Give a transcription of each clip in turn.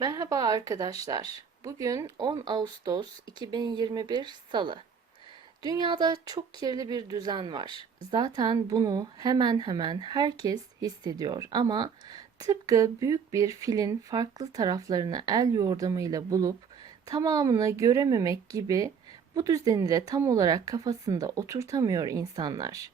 Merhaba arkadaşlar. Bugün 10 Ağustos 2021 Salı. Dünyada çok kirli bir düzen var. Zaten bunu hemen hemen herkes hissediyor ama tıpkı büyük bir filin farklı taraflarını el yordamıyla bulup tamamını görememek gibi bu düzeni de tam olarak kafasında oturtamıyor insanlar.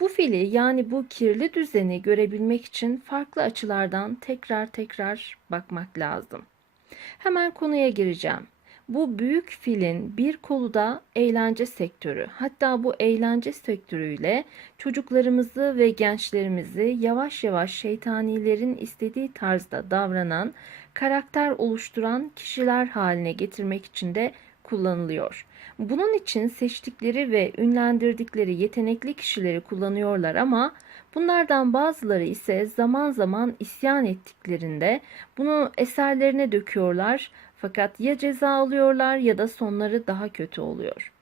Bu fili yani bu kirli düzeni görebilmek için farklı açılardan tekrar tekrar bakmak lazım. Hemen konuya gireceğim. Bu büyük filin bir kolu da eğlence sektörü. Hatta bu eğlence sektörüyle çocuklarımızı ve gençlerimizi yavaş yavaş şeytanilerin istediği tarzda davranan, karakter oluşturan kişiler haline getirmek için de kullanılıyor. Bunun için seçtikleri ve ünlendirdikleri yetenekli kişileri kullanıyorlar ama bunlardan bazıları ise zaman zaman isyan ettiklerinde bunu eserlerine döküyorlar fakat ya ceza alıyorlar ya da sonları daha kötü oluyor.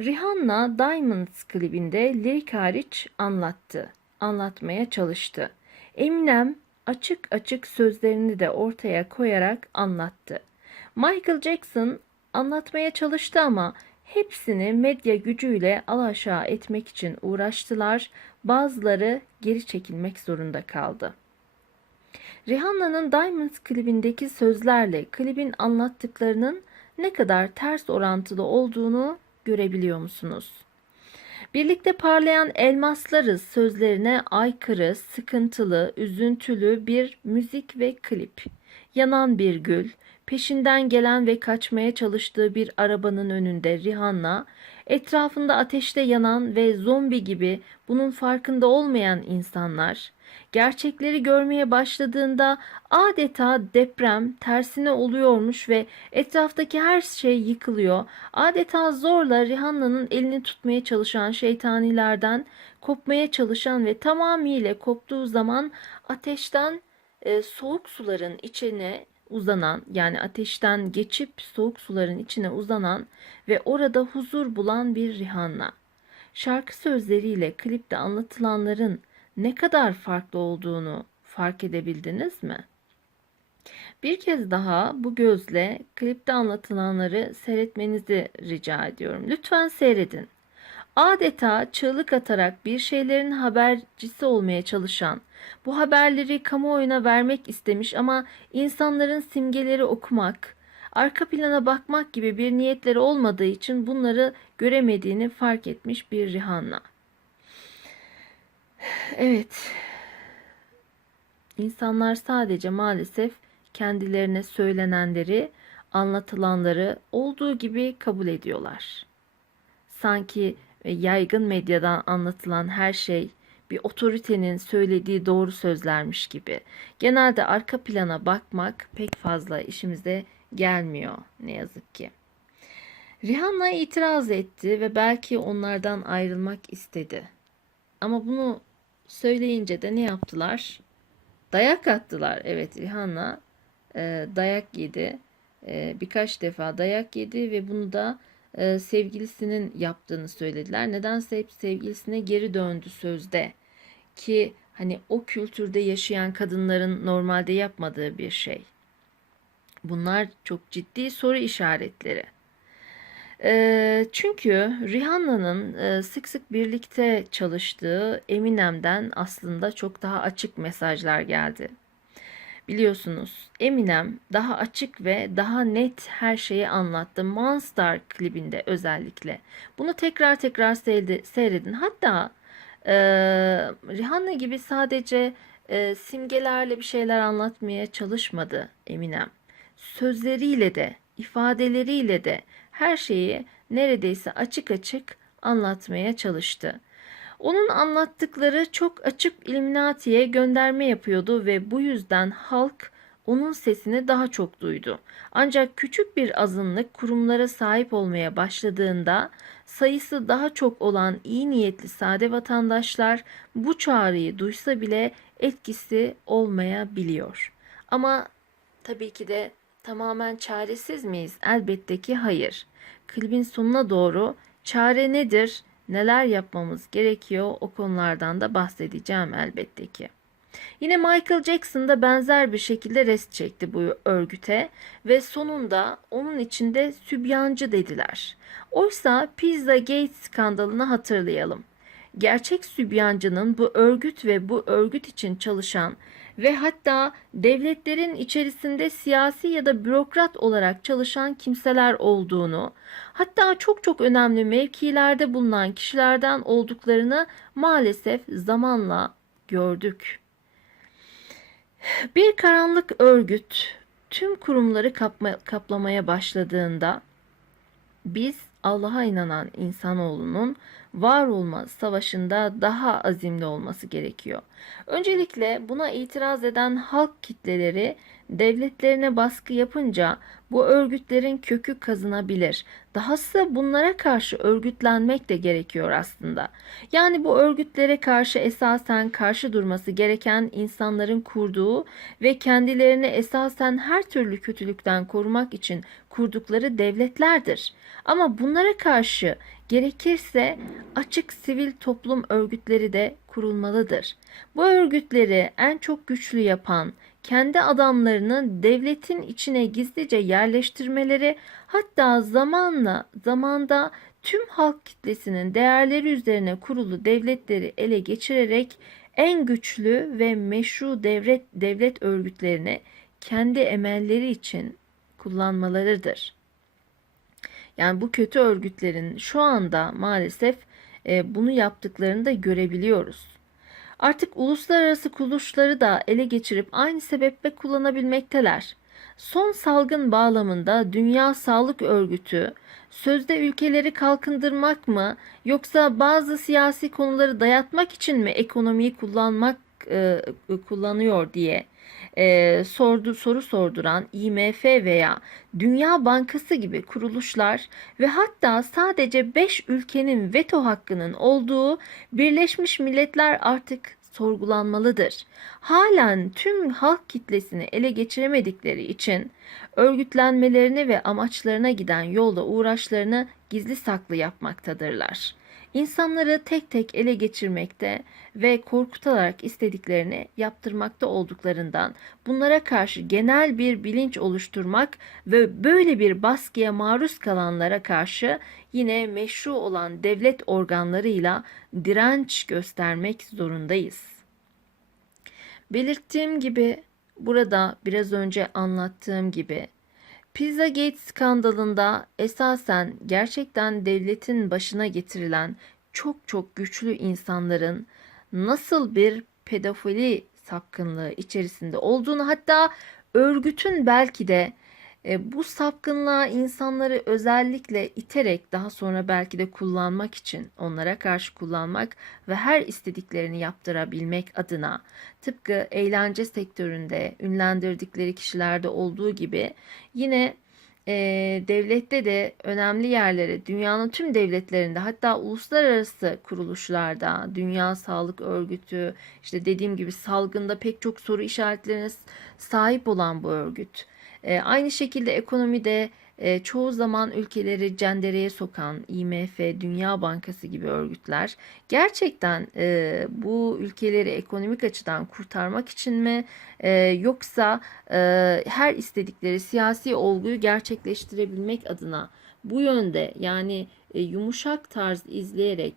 Rihanna Diamonds klibinde lirik hariç anlattı, anlatmaya çalıştı. Eminem açık açık sözlerini de ortaya koyarak anlattı. Michael Jackson anlatmaya çalıştı ama hepsini medya gücüyle alaşağı etmek için uğraştılar. Bazıları geri çekilmek zorunda kaldı. Rihanna'nın Diamonds klibindeki sözlerle klibin anlattıklarının ne kadar ters orantılı olduğunu görebiliyor musunuz? Birlikte parlayan elmaslarız sözlerine aykırı, sıkıntılı, üzüntülü bir müzik ve klip. Yanan bir gül, peşinden gelen ve kaçmaya çalıştığı bir arabanın önünde Rihanna, etrafında ateşte yanan ve zombi gibi bunun farkında olmayan insanlar, gerçekleri görmeye başladığında adeta deprem tersine oluyormuş ve etraftaki her şey yıkılıyor. Adeta zorla Rihanna'nın elini tutmaya çalışan şeytanilerden kopmaya çalışan ve tamamıyla koptuğu zaman ateşten e, soğuk suların içine uzanan yani ateşten geçip soğuk suların içine uzanan ve orada huzur bulan bir Rihanna. Şarkı sözleriyle klipte anlatılanların ne kadar farklı olduğunu fark edebildiniz mi? Bir kez daha bu gözle klipte anlatılanları seyretmenizi rica ediyorum. Lütfen seyredin. Adeta çığlık atarak bir şeylerin habercisi olmaya çalışan, bu haberleri kamuoyuna vermek istemiş ama insanların simgeleri okumak, arka plana bakmak gibi bir niyetleri olmadığı için bunları göremediğini fark etmiş bir Rihanna. Evet. İnsanlar sadece maalesef kendilerine söylenenleri, anlatılanları olduğu gibi kabul ediyorlar. Sanki yaygın medyadan anlatılan her şey bir otoritenin söylediği doğru sözlermiş gibi. Genelde arka plana bakmak pek fazla işimize gelmiyor ne yazık ki. Rihanna itiraz etti ve belki onlardan ayrılmak istedi. Ama bunu söyleyince de ne yaptılar? Dayak attılar. Evet Rihanna e, dayak yedi. E, birkaç defa dayak yedi ve bunu da e, sevgilisinin yaptığını söylediler. Nedense hep sevgilisine geri döndü sözde. Ki hani o kültürde yaşayan kadınların normalde yapmadığı bir şey. Bunlar çok ciddi soru işaretleri. E, çünkü Rihanna'nın e, sık sık birlikte çalıştığı Eminem'den aslında çok daha açık mesajlar geldi. Biliyorsunuz Eminem daha açık ve daha net her şeyi anlattı. Monster klibinde özellikle. Bunu tekrar tekrar seyredin. Hatta e, Rihanna gibi sadece e, simgelerle bir şeyler anlatmaya çalışmadı Eminem. Sözleriyle de, ifadeleriyle de her şeyi neredeyse açık açık anlatmaya çalıştı. Onun anlattıkları çok açık Illuminati'ye gönderme yapıyordu ve bu yüzden halk onun sesini daha çok duydu. Ancak küçük bir azınlık kurumlara sahip olmaya başladığında sayısı daha çok olan iyi niyetli sade vatandaşlar bu çağrıyı duysa bile etkisi olmayabiliyor. Ama tabii ki de tamamen çaresiz miyiz? Elbette ki hayır. Klibin sonuna doğru çare nedir? Neler yapmamız gerekiyor o konulardan da bahsedeceğim elbette ki. Yine Michael Jackson da benzer bir şekilde rest çekti bu örgüte ve sonunda onun içinde sübyancı dediler. Oysa Pizzagate skandalını hatırlayalım. Gerçek sübyancının bu örgüt ve bu örgüt için çalışan ve hatta devletlerin içerisinde siyasi ya da bürokrat olarak çalışan kimseler olduğunu, hatta çok çok önemli mevkilerde bulunan kişilerden olduklarını maalesef zamanla gördük. Bir karanlık örgüt tüm kurumları kapma, kaplamaya başladığında biz Allah'a inanan insanoğlunun var olma savaşında daha azimli olması gerekiyor. Öncelikle buna itiraz eden halk kitleleri devletlerine baskı yapınca bu örgütlerin kökü kazınabilir. Dahası bunlara karşı örgütlenmek de gerekiyor aslında. Yani bu örgütlere karşı esasen karşı durması gereken insanların kurduğu ve kendilerini esasen her türlü kötülükten korumak için kurdukları devletlerdir. Ama bunlara karşı gerekirse açık sivil toplum örgütleri de kurulmalıdır. Bu örgütleri en çok güçlü yapan, kendi adamlarını devletin içine gizlice yerleştirmeleri hatta zamanla zamanda tüm halk kitlesinin değerleri üzerine kurulu devletleri ele geçirerek en güçlü ve meşru devlet devlet örgütlerini kendi emelleri için kullanmalarıdır. Yani bu kötü örgütlerin şu anda maalesef e, bunu yaptıklarını da görebiliyoruz. Artık uluslararası kuruluşları da ele geçirip aynı sebeple kullanabilmekteler. Son salgın bağlamında Dünya Sağlık Örgütü sözde ülkeleri kalkındırmak mı yoksa bazı siyasi konuları dayatmak için mi ekonomiyi kullanmak e, kullanıyor diye e, sordu soru sorduran IMF veya Dünya Bankası gibi kuruluşlar ve hatta sadece 5 ülkenin veto hakkının olduğu Birleşmiş Milletler artık sorgulanmalıdır. Halen tüm halk kitlesini ele geçiremedikleri için örgütlenmelerini ve amaçlarına giden yolda uğraşlarını gizli saklı yapmaktadırlar. İnsanları tek tek ele geçirmekte ve korkutarak istediklerini yaptırmakta olduklarından bunlara karşı genel bir bilinç oluşturmak ve böyle bir baskıya maruz kalanlara karşı yine meşru olan devlet organlarıyla direnç göstermek zorundayız. Belirttiğim gibi burada biraz önce anlattığım gibi Pizzagate skandalında esasen gerçekten devletin başına getirilen çok çok güçlü insanların nasıl bir pedofili sapkınlığı içerisinde olduğunu hatta örgütün belki de e, bu sapkınlığa insanları özellikle iterek daha sonra belki de kullanmak için onlara karşı kullanmak ve her istediklerini yaptırabilmek adına tıpkı eğlence sektöründe ünlendirdikleri kişilerde olduğu gibi yine e, devlette de önemli yerlere, dünyanın tüm devletlerinde hatta uluslararası kuruluşlarda, Dünya Sağlık Örgütü, işte dediğim gibi salgında pek çok soru işaretlerine sahip olan bu örgüt. E, aynı şekilde ekonomide e, çoğu zaman ülkeleri cendereye sokan IMF, Dünya Bankası gibi örgütler gerçekten e, bu ülkeleri ekonomik açıdan kurtarmak için mi e, yoksa e, her istedikleri siyasi olguyu gerçekleştirebilmek adına bu yönde yani e, yumuşak tarz izleyerek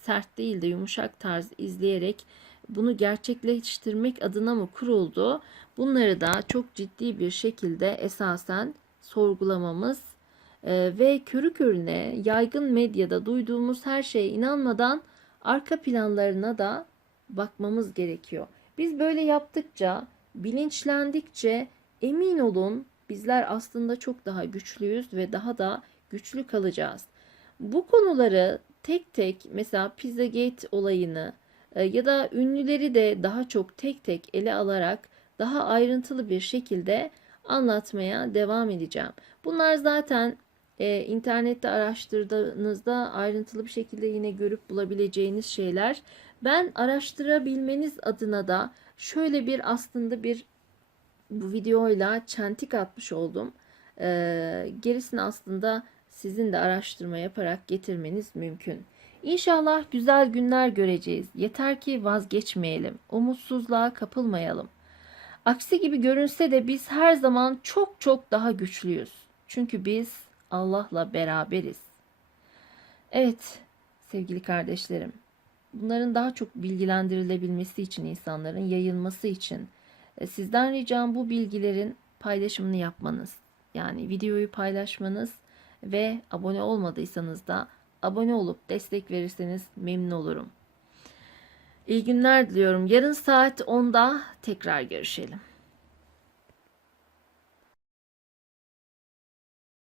sert değil de yumuşak tarz izleyerek bunu gerçekleştirmek adına mı kuruldu? Bunları da çok ciddi bir şekilde esasen sorgulamamız e, ve körü körüne yaygın medyada duyduğumuz her şeye inanmadan arka planlarına da bakmamız gerekiyor. Biz böyle yaptıkça, bilinçlendikçe emin olun bizler aslında çok daha güçlüyüz ve daha da güçlü kalacağız. Bu konuları tek tek mesela Pizzagate olayını ya da ünlüleri de daha çok tek tek ele alarak daha ayrıntılı bir şekilde anlatmaya devam edeceğim. Bunlar zaten e, internette araştırdığınızda ayrıntılı bir şekilde yine görüp bulabileceğiniz şeyler. Ben araştırabilmeniz adına da şöyle bir aslında bir bu videoyla çentik atmış oldum. E, gerisini aslında sizin de araştırma yaparak getirmeniz mümkün. İnşallah güzel günler göreceğiz. Yeter ki vazgeçmeyelim. Umutsuzluğa kapılmayalım. Aksi gibi görünse de biz her zaman çok çok daha güçlüyüz. Çünkü biz Allah'la beraberiz. Evet sevgili kardeşlerim. Bunların daha çok bilgilendirilebilmesi için insanların yayılması için e, sizden ricam bu bilgilerin paylaşımını yapmanız. Yani videoyu paylaşmanız ve abone olmadıysanız da abone olup destek verirseniz memnun olurum. İyi günler diliyorum. Yarın saat 10'da tekrar görüşelim.